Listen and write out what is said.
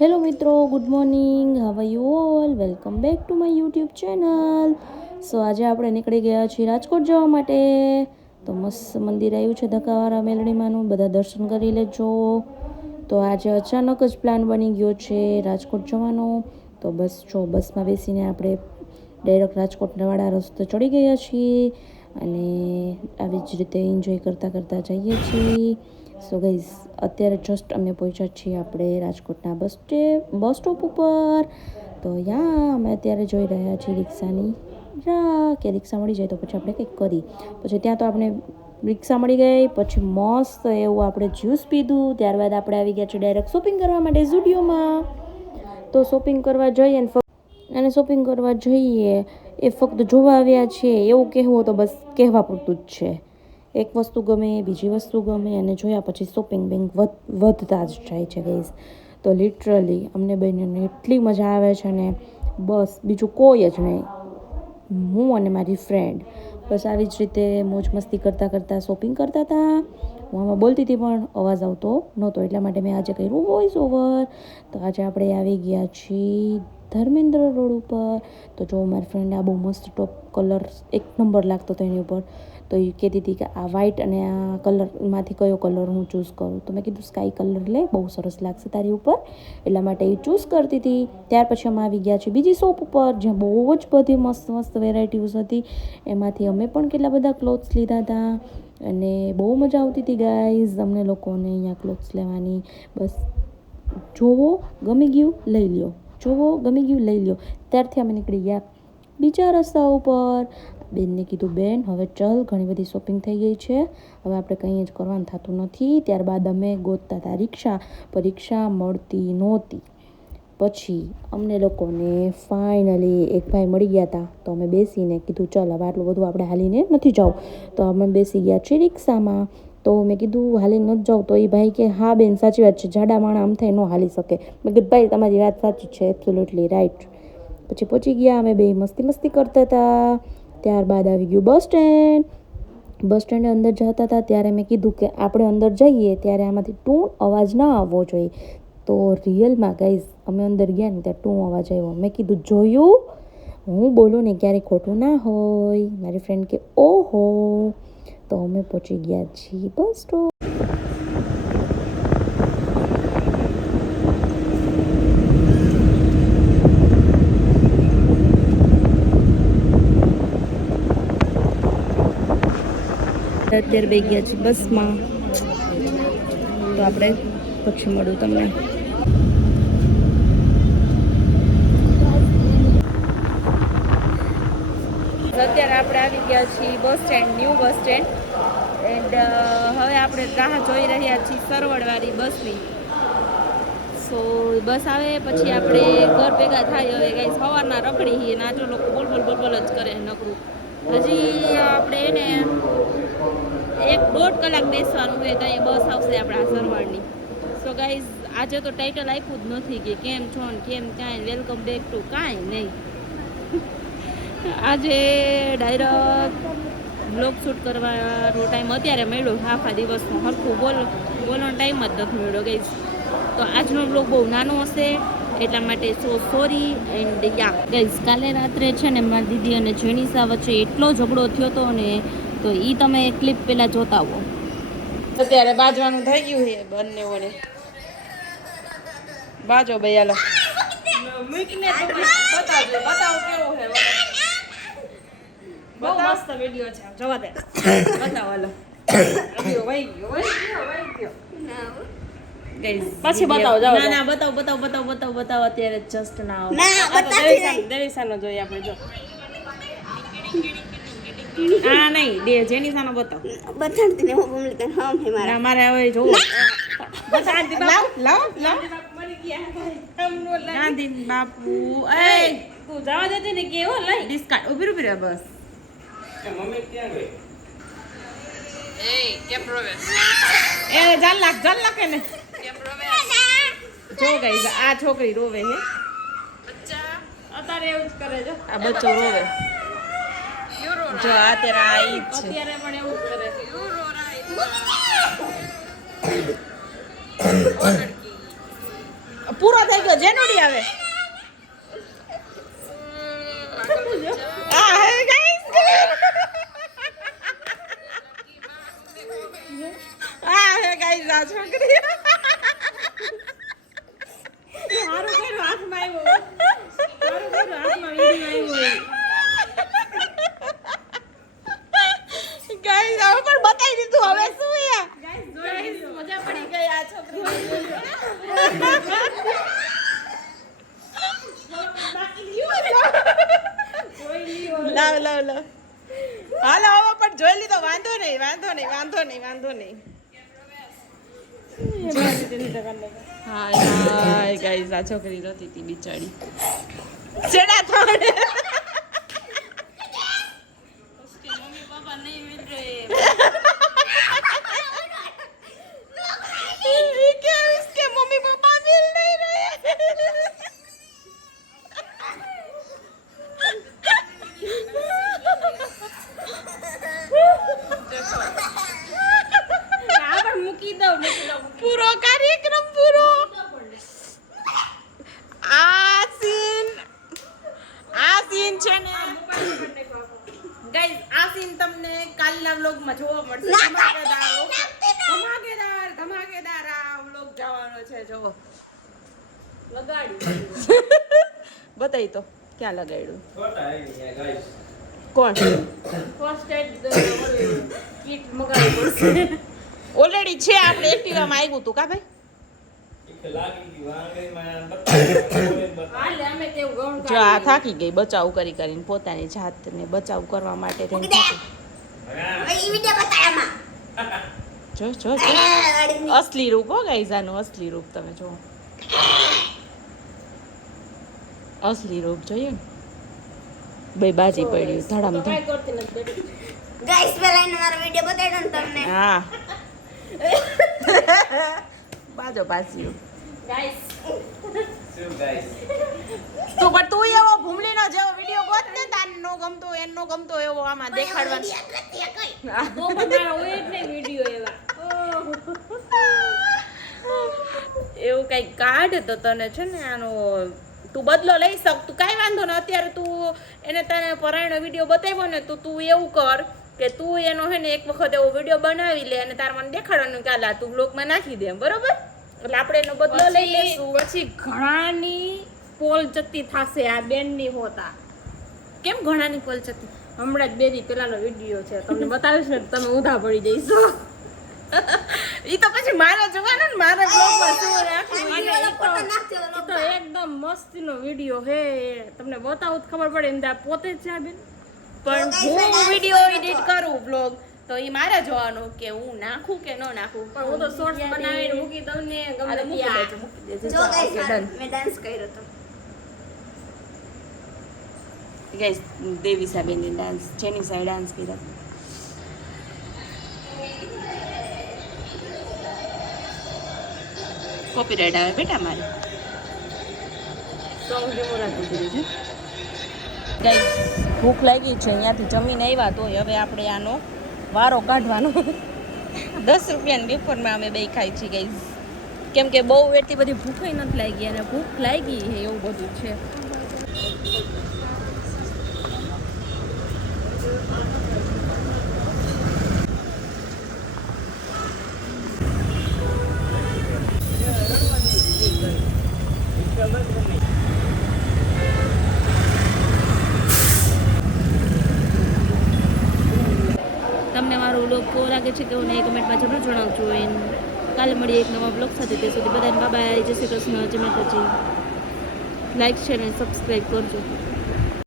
Hello મિત્રો, good morning. How are you all? Welcome back to my YouTube channel. So આજે આપણે નીકળી ગયા છીએ રાજકોટ જવા માટે. તો મસ્ત મંદિર આવ્યું છે ધક્કાવાળા મેલડીમાંનું, બધા દર્શન કરી લેજો. તો આજે અચાનક જ પ્લાન બની ગયો છે રાજકોટ જવાનો. તો બસમાં બેસીને આપણે ડાયરેક્ટ રાજકોટવાળા રસ્તે ચડી ગયા છીએ અને આવી જ રીતે એન્જોય કરતાં કરતાં જઈએ છીએ. સો ગાઈઝ, અત્યારે જસ્ટ અમે પહોંચ્યા છીએ આપણે રાજકોટના બસ સ્ટોપ ઉપર. તો અમે અત્યારે જોઈ રહ્યા છીએ રિક્ષાની કે રિક્ષા મળી જાય તો પછી આપણે કંઈક કરી. પછી ત્યાં તો આપણે રિક્ષા મળી ગઈ, પછી મસ્ત એવું આપણે જ્યુસ પીધું. ત્યારબાદ આપણે આવી ગયા છીએ ડાયરેક્ટ શોપિંગ કરવા માટે ઝુડિયોમાં. તો શોપિંગ કરવા જઈએ અને શોપિંગ કરવા જઈએ એ ફક્ત જોવા આવ્યા છે એવું કહેવું તો બસ કહેવા પૂરતું જ છે. એક વસ્તુ ગમે, બીજી વસ્તુ ગમે અને જોયા પછી શોપિંગ બેંક વધતા જ જાય છે ગાઈઝ. તો લિટરલી અમને બંનેને એટલી મજા આવે છે ને, બસ બીજું કોઈ જ નહીં, હું અને મારી ફ્રેન્ડ બસ આવી જ રીતે મોજ મસ્તી કરતાં કરતાં શોપિંગ કરતા હતા. હું આમાં બોલતી હતી પણ અવાજ આવતો નહોતો, એટલા માટે મેં આજે કર્યું વોઇસ ઓવર. તો આજે આપણે આવી ગયા છીએ ધર્મેન્દ્ર રોડ ઉપર. તો જો મારી ફ્રેન્ડે આ બહુ મસ્ત ટોપ કલર એક નંબર લાગતો હતો એની ઉપર. તો એ કહેતી હતી કે આ વ્હાઇટ અને આ કલરમાંથી કયો કલર હું ચૂઝ કરું. તો મેં કીધું સ્કાય કલર લે, બહુ સરસ લાગશે તારી ઉપર. એટલા માટે એ ચૂઝ કરતી હતી. ત્યાર પછી અમે આવી ગયા છીએ બીજી શોપ ઉપર, જ્યાં બહુ જ બધી મસ્ત મસ્ત વેરાયટીઝ હતી. એમાંથી અમે પણ કેટલા બધા ક્લોથ્સ લીધા હતા અને બહુ મજા આવતી હતી ગાઈઝ અમને લોકોને અહીંયા ક્લોથ્સ લેવાની. બસ જોવો ગમી ગયું લઈ લ્યો, જોવો ગમી ગયું લઈ લ્યો. ત્યારથી અમે નીકળી ગયા બીજા રસ્તા ઉપર. બેનને કીધું બેન હવે ચલ, ઘણી બધી શોપિંગ થઈ ગઈ છે, હવે આપણે કંઈ જ કરવાનું થતું નથી. ત્યારબાદ અમે ગોતતા હતા રિક્ષા, પણ રિક્ષા મળતી નહોતી. પછી અમને લોકોને ફાઇનલી એક ભાઈ મળી ગયા હતા. તો અમે બેસીને કીધું ચાલ હવે આટલું બધું આપણે હાલીને નથી જવું. તો અમે બેસી ગયા છીએ રિક્ષામાં. તો મેં કીધું હાલીને નથી જાઉં. તો એ ભાઈ કે હા બેન સાચી વાત છે, જાડા માણા આમ થાય ન હાલી શકે. મેં કીધું ભાઈ તમારી વાત સાચી છે, એબ્સોલ્યુટલી રાઈટ. પછી પહોંચી ગયા અમે બે, મસ્તી કરતા હતા. ત્યારબાદ આવી ગયું બસ સ્ટેન્ડ. બસ સ્ટેન્ડે અંદર જતા હતા ત્યારે મેં કીધું કે આપણે અંદર જઈએ ત્યારે આમાંથી ટૂન અવાજ ના આવવો જોઈએ. તો રિયલમાં ગાઈઝ અમે અંદર ગયા ને ત્યાં ટૂન અવાજ આવ્યો. મેં કીધું જોયું, હું બોલું ને ક્યારેય ખોટું ના હોય. મારી ફ્રેન્ડ કે ઓહો. તો અમે પહોંચી ગયા છીએ બસ સ્ટોપ. અત્યારે બે ગયા છીએ બસમાં. તો આપણે પછી મળું તમને. અત્યારે આપણે આવી ગયા છીએ bus stand, new bus stand. And હવે આપણે રાહ જોઈ રહ્યા છીએ સરવડવાળી બસની. સો બસ આવે પછી આપણે ઘર ભેગા થાય. હવે કઈ સવારના રખડી છીએ, નાચો લોકો બોલ જ કરે નકરું. હજી આપણે એને 1-1.5 કલાક બેસવાનું હોય તો એ બસ આવશે આપણા સરવાળની. સો ગાઈઝ આજે તો ટાઇટલ આપ્યું જ નથી કે કેમ છો ને કેમ ક્યાંય વેલકમ બેક ટુ કાંઈ નહીં. આજે ડાયરેક્ટ બ્લોગ શૂટ કરવાનો ટાઈમ અત્યારે મળ્યો. આખા દિવસનો હરખું બોલવાનો ટાઈમ જ નથી મળ્યો ગાઈઝ. તો આજનો બ્લોગ બહુ નાનો હશે એટલા માટે સોરી. એન્ડ ગાઈઝ કાલે રાત્રે છે ને મારી દીદી અને જેનિસા વચ્ચે એટલો ઝઘડો થયો હતો ને, તો એ તમે ક્લિપ પહેલાં જોતા હો. અત્યારે બાજવાનું થઈ ગયું છે બંનેઓને. બાજો ભાઈ હાલો મૂકીને બતાવો કેવો છે. બહુ મસ્ત વિડિયો છે, જોવા દે. બતાવો હાલો. વિડિયો વહી ગયો ગાઈસ. પછી બતાવો જાવ. ના બતાવો અત્યારે જસ્ટ ના દેવીસાનો જોઈએ આપણે. જો આ નહીં જેનિસાનો બતાવો. બતાડતી ને હું બોલી કે હા હે મારા. મારે હવે જોવો. બતાડતી બાપુ. લાવ ગાંધી બાપુ. એ તું જવા દેતી ને કેવો લઈ ડિસ્કાઉન્ટ ઉભી રહે બસ. મમ્મી ક્યાં ગઈ? એ કેમ રોવે? એ જાલ લાખ ને કેમ રોવે? જો ગાઈસ આ છોકરી રોવે હે. બચ્ચા અત્યારે એવું જ કરે છે. આ બચ્ચો રોવે. જો અત્યારે આ ઈ છે. અત્યારે પણ એવું જ કરે છે. યુ રો રાઈ. પૂરો થઈ ગયો જેનુડી આવે આ હે ગાઈસ આ હે ગાઈસ આ છોકરી હારું કર્યું હાથમાં આવ્યો હારું કર્યું હાથમાં વિડિયો આવ્યો ગાઈસ હવે પણ બતાવી દીધું હવે શું યા ગાઈસ મજા પડી ગઈ આ છોકરી લાવ લાવ લાવ હાલો હવે પણ જોઈ લીધો વાંધો નહીં વાંધો નહીં વાંધો નહીં વાંધો નહીં હાય હાય ગાઈસ આ છોકરી રોતી હતી બિચારી છેડા થોડે મમ્મી પાપા નહીં મિલ રહે क्या इसके मम्मी पापा मिल नहीं रहे આગળ મૂકી દઉં પૂરો કાર્યક્રમ પૂરો આ સીન છે ને ગાઈસ આ સીન તમને કાલના વ્લોગમાં જોવા મળશે ધમાકેદાર આ વ્લોગ જવાનો છે જો લગાડી બતાઈ તો ક્યાં લગાડ્યું કોણ ફર્સ્ટ એડ કીટ મગાવી પડશે ઓલરેડી છે આપણે એક્ટિવામાં આવ્યું હતું કા ભાઈ હાલે અમે કેવું ગૌણ જો આ થાકી ગઈ બચાવ કરી કરીને પોતાની જાતને બચાવ કરવા માટે થઈને થાકી. જો જો જો. અસલી રૂપ હો ગાઈઝ આનું અસલી રૂપ તમે જો અસલી રૂપ જોઈએ ને બે બાજી પડ્યું ધડામ ધડ કાઈ કરતી નથી બેટી ગાઈસ પહેલા એને મારો વિડિયો બતાડ્યો ને તમને હા બાજો પાછી ગાઈસ તું પણ તું એવો ભૂમલીનો જેવો વિડિયો ગોત ને તાન નો ગમતો એનો ગમતો એવો આમાં દેખાડવાનો તો પણ મારા હોય જ નહીં વિડિયો એવા એવું કઈ કાઢ તો તને છે ને આનો તું બદલો લઈ શક તું કાઈ વાંધો ને અત્યારે તું એને તને પરાયણો વિડિયો બતાવ્યો ને તો તું એવું કર કે તું એનો હે ને એક વખત એવો વિડિયો બનાવી લે અને તાર મને દેખાડવાનું કે આલા તું બ્લોગમાં નાખી દે બરોબર એટલે આપણે એનો બદલો લઈ લેશું પછી ઘણાની પોલ જતી થાશે આ બેનની હોતા કેમ ઘણાની કોલ જતી હમણાં જ બે દી પહેલાનો વિડિયો છે તમને બતાવીશ ને તમે ઊંધા પડી જઈશો ઈ તો પછી મારે જોવાનું ને મારે બ્લોગમાં શું રાખવું અને ઈ તો એકદમ મસ્તીનો વિડિયો હે તમને બતાવું તો ખબર પડે એમ તો આ પોતે જ છે આ બેન પણ હું વિડિયો એડિટ કરું બ્લોગ તો ઈ મારે જોવાનું કે હું નાખું કે ન નાખું પણ હું તો શોર્ટ્સ બનાવીને મૂકી દઉં ને ગમે આ તો મૂકી ત્યાં દેજો મૂકી દેજો જો ગાઈસ ઓકે ડન મેં ડાન્સ કર્યો તો ગાઈસ દેવી સાબેની ડાન્સ જેની સાઈ ડાન્સ કર્યા કોપીરાઈટ આવે બેટા મારે સોંગ ધીમું રાખી દીધું છે ગાઈસ ભૂખ લાગી છે અહીંયાથી જમીને આવ્યા તો હવે આપણે આનો વારો કાઢવાનો 10 રૂપિયાની વેફરમાં અમે બે ખાઈ છીએ ગાઈસ કેમ કે બહુ એટલી બધી ભૂખ નથી લાગી અને ભૂખ લાગી છે એવું બધું છે તમને મારો વ્લોગ કેવો લાગે છે કેવું નહીં કમેન્ટમાં જરૂર જણાવજો એન્ડ કાલે મળીએ એક નવા બ્લોગ સાથે ત્યાં સુધી બધાને બાય જય શ્રી કૃષ્ણ જય માતાજી લાઈક શેર અને સબસ્ક્રાઈબ કરજો